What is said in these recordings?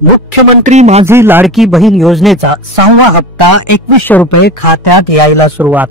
मुख्यमंत्री माझी लाडकी बहीण योजनेचा 6वा हप्ता 2100 रुपये खात्यात यायला सुरुवात।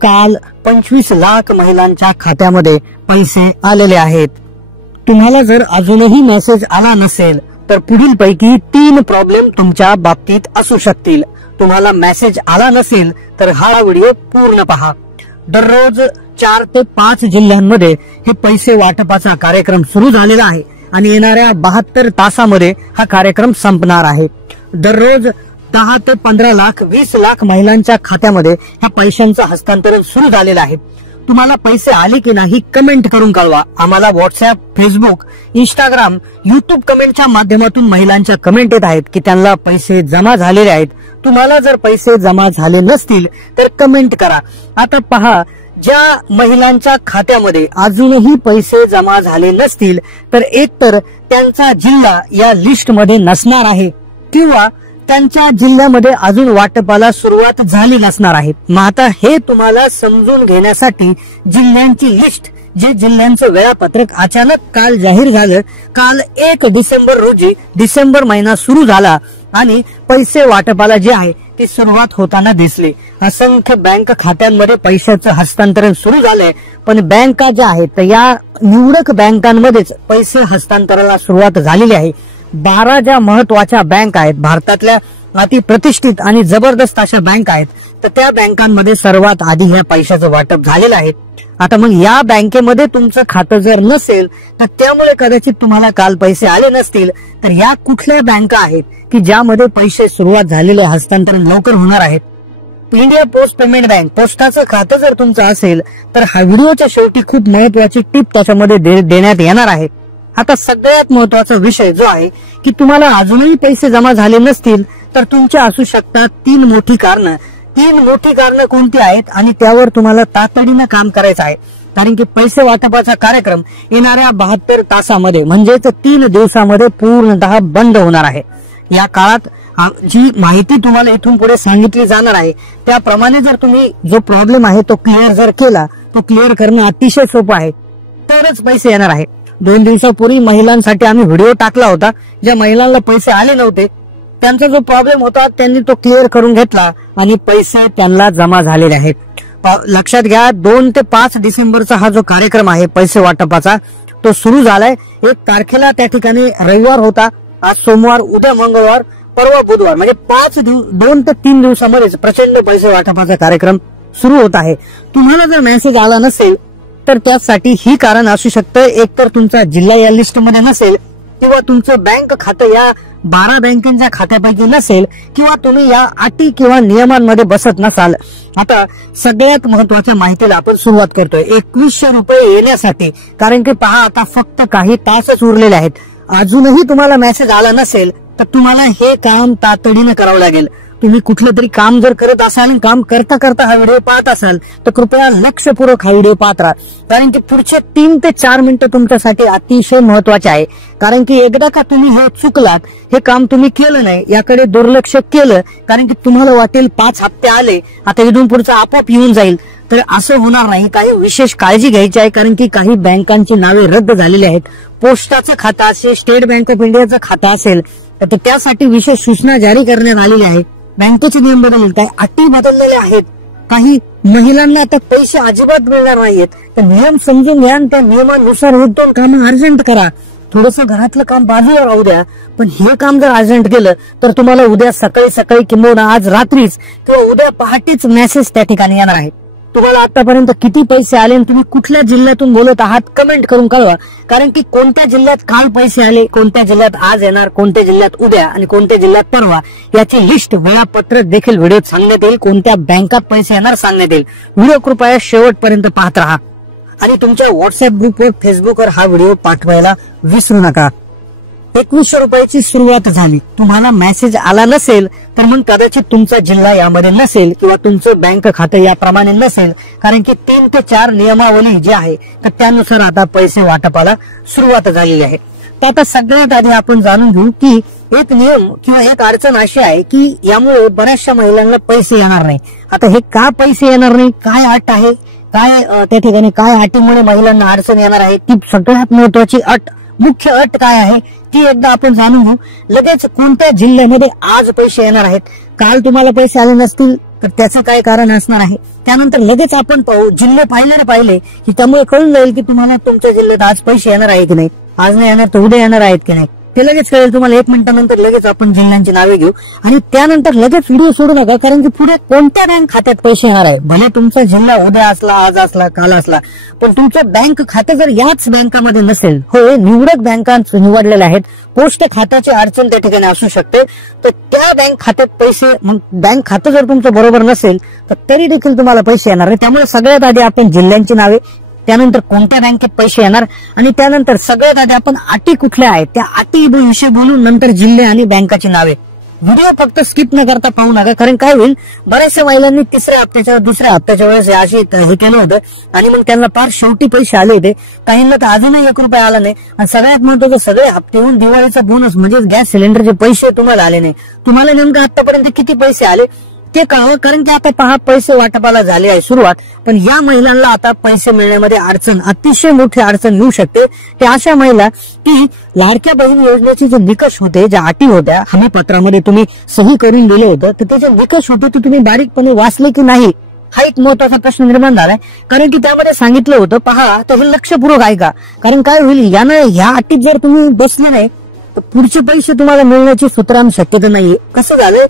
काल 25 लाख महिलांच्या खात्यामध्ये पैसे आलेले आहेत। तुम्हाला जर अजूनही मेसेज आला नसेल तर पुढील पैकी 3 प्रॉब्लेम तुमच्या बाबतीत असू शकतील। तुम्हाला मेसेज आला नसेल तर हा व्हिडिओ पूर्ण पहा। दररोज 4 ते 5 जिल्ह्यांमध्ये हे पैसे वाटपाचा कार्यक्रम सुरू झालेला आहे आणि येणाऱ्या 72 तासामध्ये हा कार्यक्रम संपणार आहे। दररोज 10 ते 15 लाख 20 लाख महिलांच्या खात्यामध्ये ह्या पैशांचं हस्तांतरण सुरू झालेलं आहे। तुम्हाला पैसे आले की नाही कमेंट करून कळवा। आम्हाला व्हॉट्सअप, फेसबुक, इंस्टाग्राम, युट्यूब कमेंटच्या माध्यमातून महिलांच्या कमेंट येत आहेत की त्यांना पैसे जमा झालेले आहेत। तुम्हाला जर पैसे जमा झाले नसतील तर कमेंट करा। आता पहा, ज्या महिलांच्या खात्यामध्ये अजूनही पैसे जमा झाले नसतील तर एकतर त्यांचा जिल्हा या लिस्ट मध्ये नसणार आहे किंवा त्यांच्या जिल्ह्यामध्ये अजून वाटपाला सुरुवात झाली नसणार आहे। मग आता हे तुम्हाला समजून घेण्यासाठी जिल्ह्यांची लिस्ट, जे जिल्ह्यांचं वेळापत्रक अचानक काल जाहीर झालं। काल 1 डिसेंबर रोजी डिसेंबर महिना सुरू झाला आणि पैसे वाटपाला जे आहे ती सुरुवात होताना दिसली। असंख्य बँक खात्यांमध्ये पैशाचं हस्तांतरण सुरू झालंय, पण बँका ज्या आहेत तर या निवडक बँकांमध्येच पैसे हस्तांतरणाला सुरुवात झालेली आहे। 12 ज्या महत्वाच्या बँक आहेत, भारतातल्या अति प्रतिष्ठित आणि जबरदस्त अशा बँक आहेत, तर त्या बँकांमध्ये सर्वात आधी ह्या पैशाचं वाटप झालेलं आहे। आता मग या बँकेमध्ये तुमचं खातं जर नसेल तर त्यामुळे कदाचित तुम्हाला काल पैसे आले नसतील, तर या कुठल्या बँका आहेत की ज्यामध्ये पैसे सुरुवात झालेले हस्तांतरण लवकर होणार आहेत? इंडिया पोस्ट पेमेंट बँक, पोस्टाचं खातं जर तुमचं असेल तर हा व्हिडिओच्या शेवटी खूप महत्वाची टिप त्याच्यामध्ये देण्यात येणार आहे। आता सगळ्यात महत्वाचा विषय जो आहे की तुम्हाला अजूनही पैसे जमा झाले नसतील तर तुमच्या असू शकतात 3 मोठी कारणं। 3 मोठी कारणं कोणती आहेत आणि त्यावर तुम्हाला तातडीनं काम करायचं आहे, कारण की पैसे वाटपाचा कार्यक्रम येणाऱ्या 72 तासामध्ये म्हणजेच 3 दिवसामध्ये पूर्णतः बंद होणार आहे। या काळात जी माहिती तुम्हाला इथून पुढे सांगितली जाणार आहे त्याप्रमाणे जर तुम्ही जो प्रॉब्लेम आहे तो क्लिअर जर केला, तो क्लिअर करणं अतिशय सोपं आहे, तरच पैसे येणार आहे। 2 दिवसापूर्वी महिलांसाठी आम्ही व्हिडिओ टाकला होता। ज्या महिलांना पैसे आले नव्हते त्यांचा जो प्रॉब्लेम होता त्यांनी तो क्लिअर करून घेतला आणि पैसे त्यांना जमा झालेले आहेत। लक्षात घ्या, 2 ते 5 डिसेंबरचा हा जो कार्यक्रम आहे पैसे वाटपाचा तो सुरू झालाय। 1 तारखेला त्या ठिकाणी रविवार होता, आज सोमवार, उद्या मंगळवार, परवा बुधवार, म्हणजे 2 ते 3 दिवसामध्येच प्रचंड पैसे वाटपाचा कार्यक्रम सुरू होत आहे। तुम्हाला जर मेसेज आला नसेल तर त्यासाठी ही कारण असू शकतं, एकतर तुमचा जिल्हा या लिस्ट मध्ये नसेल किंवा तुमचं बँक खातं या 12 बँकेच्या खात्यापैकी नसेल किंवा तुम्ही या अटी किंवा नियमांमध्ये बसत नसाल। आता सगळ्यात महत्वाच्या माहितीला आपण सुरुवात करतोय 2100 रुपये येण्यासाठी, कारण की पहा आता फक्त काही तासच उरलेले आहेत। अजूनही तुम्हाला मेसेज आला नसेल तर तुम्हाला हे काम तातडीनं करावं लागेल। तुम्ही कुठलं तरी काम जर करत असाल, काम करता करता हा व्हिडिओ पाहत असाल तर कृपया लक्षपूर्वक हा व्हिडिओ पाहत राहा, कारण की पुढचे 3 ते 4 मिनिटं तुमच्यासाठी अतिशय महत्वाचे आहे। कारण की एकदा का तुम्ही हे चुकलात, हे काम तुम्ही केलं नाही, याकडे दुर्लक्ष केलं, कारण की तुम्हाला वाटेल 5 हप्ते आले आता इथून पुढचं आपोआप येऊन जाईल, तर असं होणार नाही। काही विशेष काळजी घ्यायची आहे, कारण की काही बँकांची नावे रद्द झालेली आहेत। पोस्टाचं खातं असेल, स्टेट बँक ऑफ इंडियाचं खातं असेल तर त्यासाठी विशेष सूचना जारी करण्यात आलेली आहे। बँकेचे नियम बदलले आहेत, अटी बदललेले आहेत। काही महिलांना आता पैसे अजिबात मिळणार नाहीयेत, तर नियम समजून घ्या आणि त्या नियमानुसार 1-2 कामं अर्जंट करा। थोडंसं घरातलं काम बाजूला राहू द्या, पण हे काम जर अर्जंट केलं तर तुम्हाला उद्या सकाळी किंवा आज रात्रीच किंवा उद्या पहाटेच मेसेज त्या ठिकाणी येणार आहे। तुम्हाला आतापर्यंत किती पैसे आले आणि तुम्ही कुठल्या जिल्ह्यातून बोलत आहात कमेंट करून कळवा, कारण की कोणत्या जिल्ह्यात काल पैसे आले, कोणत्या जिल्ह्यात आज येणार, कोणत्या जिल्ह्यात उद्या आणि कोणत्या जिल्ह्यात परवा याची लिस्ट, वेळापत्रक देखील व्हिडिओत सांगण्यात येईल। कोणत्या बँकात पैसे येणार सांगण्यात येईल। व्हिडिओ कृपया शेवटपर्यंत पाहत राहा आणि तुमच्या व्हॉट्सअप ग्रुपवर, फेसबुकवर हा व्हिडिओ पाठवायला विसरू नका। 2100 रुपयाची सुरुवात झाली। तुम्हाला मेसेज आला नसेल तर मग कदाचित तुमचा जिल्हा यामध्ये नसेल किंवा तुमचं बँक खातं याप्रमाणे नसेल, कारण की 3 ते 4 नियमावली जी आहे तर त्यानुसार आता पैसे वाटपाला सुरुवात झालेली आहे। तर आता सगळ्यात आधी आपण जाणून घेऊ की एक नियम किंवा एक अडचण अशी आहे की यामुळे बऱ्याचशा महिलांना पैसे येणार नाही। आता हे का पैसे येणार नाही, काय अट आहे, काय त्या ठिकाणी काय अटीमुळे महिलांना अडचण येणार आहे, ती सगळ्यात महत्वाची अट मुख्य अट काय आहे ती एकदा आपण जाणून घेऊ. लगेच कोणत्या जिल्ह्यामध्ये आज पैसे येणार आहेत, काल तुम्हाला पैसे आले नसतील तर त्याचं काय कारण असणार आहे. त्यानंतर लगेच आपण पाहू, जिल्हे पाहिले की त्यामुळे कळून जाईल की तुम्हाला तुमच्या जिल्ह्यात आज पैसे येणार आहे की नाही, आज नाही येणार तर उद्या येणार आहेत की नाही, ते लगेच कळेल तुम्हाला. 1 मिनिटानंतर लगेच आपण जिल्ह्यांची नावे घेऊ आणि त्यानंतर लगेच व्हिडिओ सोडू नका, कारण की पुढे कोणत्या बँक खात्यात पैसे येणार आहे. भले तुमचा जिल्हा उद्या असला, आज असला, काल असला, पण तुमचं बँक खाते जर याच बँकामध्ये नसेल, हो निवडक बँका निवडलेल्या आहेत, पोस्ट खात्याची अडचण त्या ठिकाणी असू शकते, तर त्या बँक खात्यात पैसे, मग बँक खातं जर तुमचं बरोबर नसेल तर तरी देखील तुम्हाला पैसे येणार आहे. त्यामुळे सगळ्यात आधी आपण जिल्ह्यांची नावे, त्यानंतर कोणत्या बँकेत पैसे येणार आणि त्यानंतर सगळ्यात आधी आपण अटी कुठल्या आहेत त्या अटी विषयी बोलून नंतर जिल्हे आणि बँकाची नावे. व्हिडिओ फक्त स्किप न करता पाहू नका, कारण काय होईल, बऱ्याचशा महिलांनी तिसऱ्या हप्त्याच्या दुसऱ्या हप्त्याच्या वेळेस अशी हे केलं होतं आणि मग त्यांना फार शेवटी पैसे आले होते, काहींना तर अजूनही 1 रुपया आला नाही. आणि सगळ्यात महत्त्वाचं, सगळे हप्ते होऊन दिवाळीचा बोनस म्हणजे गॅस सिलेंडरचे पैसे तुम्हाला आले नाही. तुम्हाला नेमकं आतापर्यंत किती पैसे आले ते कळावं, कारण की आता पहा पैसे वाटपाला झाली आहे सुरुवात, पण या महिलांना आता पैसे मिळण्यामध्ये अडचण, अतिशय मोठी अडचण येऊ शकते. ते अशा महिला की लाडक्या बहीण योजनेचे जे निकष होते, ज्या अटी होत्या, हमी पत्रामध्ये तुम्ही सही करून दिलं होतं, तर ते जे निकष होते ते तुम्ही बारीकपणे वाचले की नाही, हा एक महत्वाचा प्रश्न निर्माण झालाय. कारण की त्यामध्ये सांगितलं होतं, पहा तर हे लक्षपूर्वक ऐका, कारण काय होईल, यानं ह्या अटीत जर तुम्ही बसले नाही तर पुढचे पैसे तुम्हाला मिळण्याची सुतराम शक्यता नाहीये. कसं झालंय,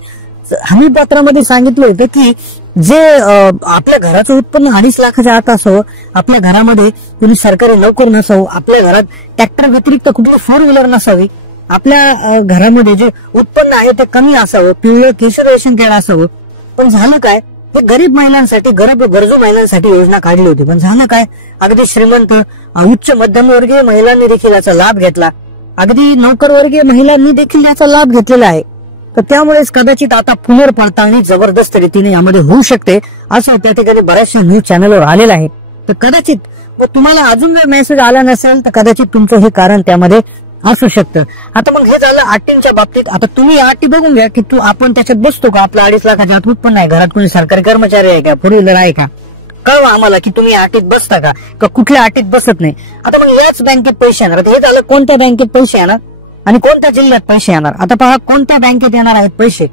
हमी पत्रामध्ये सांगितलं होतं की जे आपल्या घराचं उत्पन्न 2.5 लाखाच्या आत असावं, आपल्या घरामध्ये कोणी सरकारी नोकर नसावं, आपल्या घरात ट्रॅक्टर व्यतिरिक्त कुठली 4 व्हीलर नसावी, आपल्या घरामध्ये जे उत्पन्न आहे ते कमी असावं, पिवळं केशर रेशन कार्ड असावं. पण झालं काय, हे गरीब महिलांसाठी, गरजू महिलांसाठी योजना काढली होती, पण झालं काय, अगदी श्रीमंत उच्च मध्यमवर्गीय महिलांनी देखील याचा लाभ घेतला, अगदी नोकरवर्गीय महिलांनी देखील याचा लाभ घेतलेला आहे. तर त्यामुळेच कदाचित आता पुनर्पडताळणी जबरदस्त रीतीने यामध्ये होऊ शकते, असं त्या ठिकाणी बऱ्याचशा न्यूज चॅनलवर आलेलं आहे. तर कदाचित तुम्हाला अजून जर मेसेज आला नसेल तर कदाचित तुमचं हे कारण त्यामध्ये असू शकतं. आता मग हे झालं अटींच्या बाबतीत. आता तुम्ही अटी बघून घ्या की आपण त्याच्यात बसतो का, आपलं 2.5 लाखाच्या आत उत्पन्न आहे, घरात कोणी सरकारी कर्मचारी आहे का, 4 व्हीलर आहे का, कळवा आम्हाला की तुम्ही अटीत बसता का कुठल्या अटीत बसत नाही. आता मग याच बँकेत पैसे येणार, हे झालं कोणत्या बँकेत पैसे येणार आणि कोणत्या जिल्ह्यात पैसे येणार. आता पहा कोणत्या बँकेत येणार आहेत पैसे.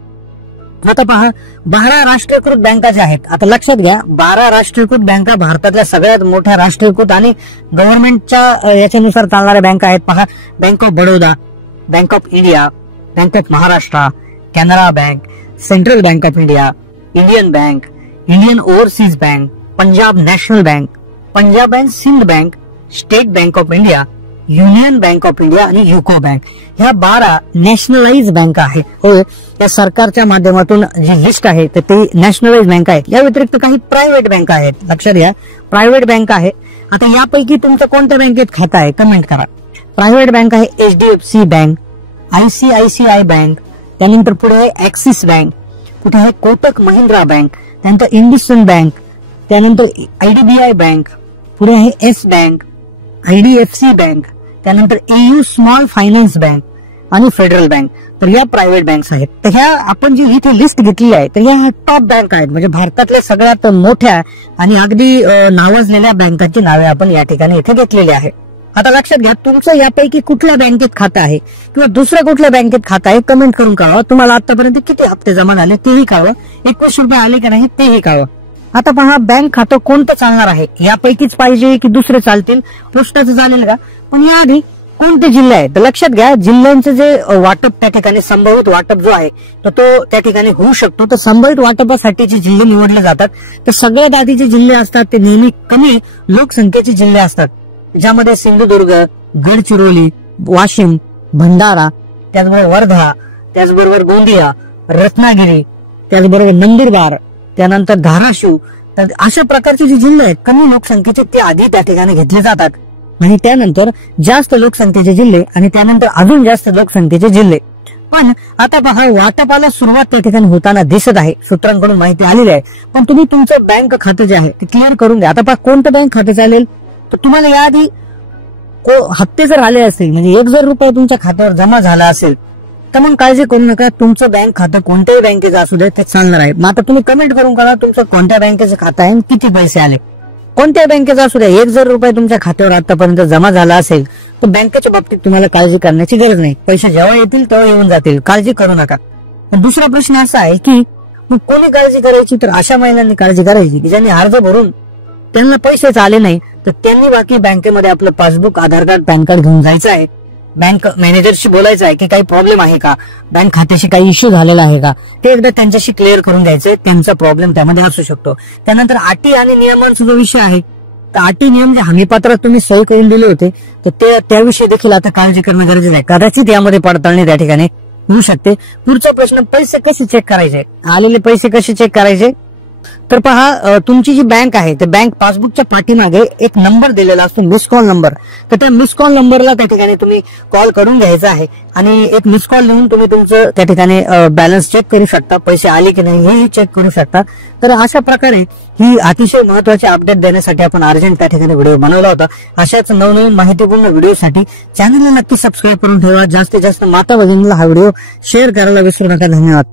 आता पहा 12 राष्ट्रीयकृत बँका ज्या आहेत, आता लक्षात घ्या 12 राष्ट्रीयकृत बँका भारतातल्या सगळ्यात मोठ्या राष्ट्रीयकृत आणि गव्हर्नमेंटच्या याच्यानुसार चालणाऱ्या बँका आहेत. पहा, Bank of Baroda, Bank of India, Bank of Maharashtra, Canara Bank, Central Bank of India, Indian Bank, Indian Overseas Bank, Punjab National Bank, Punjab and Sindh Bank, State Bank of India, Union Bank of India आणि युको बँक. ह्या 12 nationalise बँका आहेत. होय, या सरकारच्या माध्यमातून जी list आहे तर ते नॅशनलाइज बँका आहेत. या व्यतिरिक्त काही प्रायव्हेट बँका आहेत, लक्षात घ्या प्रायव्हेट बँका आहे. आता यापैकी तुमचं कोणत्या बँकेत खातं आहे कमेंट करा. प्रायव्हेट बँक आहे HDFC बँक, ICICI बँक, त्यानंतर पुढे आहे ऍक्सिस बँक, पुढे आहे कोटक महिंद्रा बँक, त्यानंतर इंडसइंड बँक, त्यानंतर IDBI बँक, पुढे आहे येस बँक, IDFC बँक, त्यानंतर AU स्मॉल फायनान्स बँक आणि फेडरल बँक. तर या प्रायव्हेट बँक्स आहेत. तर ह्या आपण जी इथे लिस्ट घेतली आहे तर या टॉप बँक आहेत, म्हणजे भारतातल्या सगळ्यात मोठ्या आणि अगदी नावाजलेल्या बँकांची नावे आपण या ठिकाणी इथे घेतलेली आहे. आता लक्षात घ्या, तुमचं यापैकी कुठल्या बँकेत खातं आहे किंवा दुसऱ्या कुठल्या बँकेत खातं आहे कमेंट करून कळवा. तुम्हाला आतापर्यंत किती हप्ते जमा झाले तेही कळवा, 21 रुपये आले की नाही तेही कळवा. आता पहा, बँक खातं कोणतं चालणार आहे, यापैकीच पाहिजे की दुसरे चालतील, पोस्टाचं चालेल का, पण याआधी कोणते जिल्हे आहेत. तर लक्षात घ्या, जिल्ह्यांचे जे वाटप त्या ठिकाणी संभावित वाटप जो आहे तर तो त्या ठिकाणी होऊ शकतो. तर संभावित वाटपासाठी जे जिल्हे निवडले जातात तर सगळ्यात आधी जे जिल्हे असतात ते नेहमी कमी लोकसंख्येचे जिल्हे असतात, ज्यामध्ये सिंधुदुर्ग, गडचिरोली, वाशिम, भंडारा, त्याचबरोबर वर्धा, त्याचबरोबर गोंदिया, रत्नागिरी, त्याचबरोबर नंदुरबार, त्यानंतर धाराशिव. तर अशा प्रकारचे जे जिल्हे आहेत कमी लोकसंख्येचे ते आधी त्या ठिकाणी घेतले जातात आणि त्यानंतर जास्त लोकसंख्येचे जिल्हे आणि त्यानंतर अजून जास्त लोकसंख्येचे जिल्हे. पण आता पहा, वाटपाला सुरुवात त्या ठिकाणी होताना दिसत आहे, सूत्रांकडून माहिती आलेली आहे. पण तुम्ही तुमचं बँक खातं जे आहे ते क्लिअर करून घ्या. आता पहा, कोणतं बँक खातं चालेल तर तुम्हाला याआधी हप्ते जर आले असतील, म्हणजे 1,000 रुपये तुमच्या खात्यावर जमा झाला असेल तर मग काळजी करू नका, तुमचं बँक खातं कोणत्याही बँकेचं असू दे ते चालणार आहे. मग आता तुम्ही कमेंट करून करा तुमचं कोणत्या बँकेचं खातं आहे आणि किती पैसे आले. कोणत्या बँकेचा असू द्या, 1 जर रुपये तुमच्या खात्यावर आतापर्यंत जमा झाला असेल तर बँकेच्या बाबतीत तुम्हाला काळजी करण्याची गरज नाही. पैसे जेव्हा येतील तेव्हा येऊन जातील, काळजी करू नका. दुसरा प्रश्न असा आहे की मग कोणी काळजी करायची, तर अशा महिलांनी काळजी करायची की ज्यांनी अर्ज भरून त्यांना पैसेच आले नाही, तर त्यांनी बाकी बँकेमध्ये आपलं पासबुक, आधार कार्ड, पॅन कार्ड घेऊन जायचं आहे. बँक मॅनेजरशी बोलायचं आहे की काही प्रॉब्लेम आहे का, बँक खात्याशी काही इश्यू झालेला आहे का, ते एकदा त्यांच्याशी क्लिअर करून घ्यायचंय. त्यांचा प्रॉब्लेम त्यामध्ये असू शकतो. त्यानंतर अटी आणि नियमांचा जो विषय आहे, तर अटी नियम जे हमीपत्रात तुम्ही सही करून दिले होते, तर त्याविषयी देखील आता काळजी करणं गरजेचं आहे. कदाचित यामध्ये पडताळणी त्या ठिकाणी होऊ शकते. पुढचा प्रश्न, पैसे कसे चेक करायचे, आलेले पैसे कसे चेक करायचे. तर पहा, तुमची जी बँक आहे त्या बँक पासबुकच्या पाठीमागे एक नंबर दिलेला असतो, मिस कॉल नंबर. तर त्या मिस कॉल नंबरला त्या ठिकाणी तुम्ही कॉल करून घ्यायचा आहे आणि एक मिस कॉल लिहून तुम्ही तुमचं त्या ठिकाणी बॅलन्स चेक करू शकता, पैसे आले की नाही हेही चेक करू शकता. तर अशा प्रकारे ही अतिशय महत्वाची अपडेट देण्यासाठी आपण अर्जंट त्या ठिकाणी व्हिडिओ बनवला होता. अशाच नवनवीन माहितीपूर्ण व्हिडिओसाठी चॅनलला नक्की सबस्क्राईब करून ठेवा. जास्तीत जास्त माता भगिनीला हा व्हिडिओ शेअर करायला विसरू नका. धन्यवाद.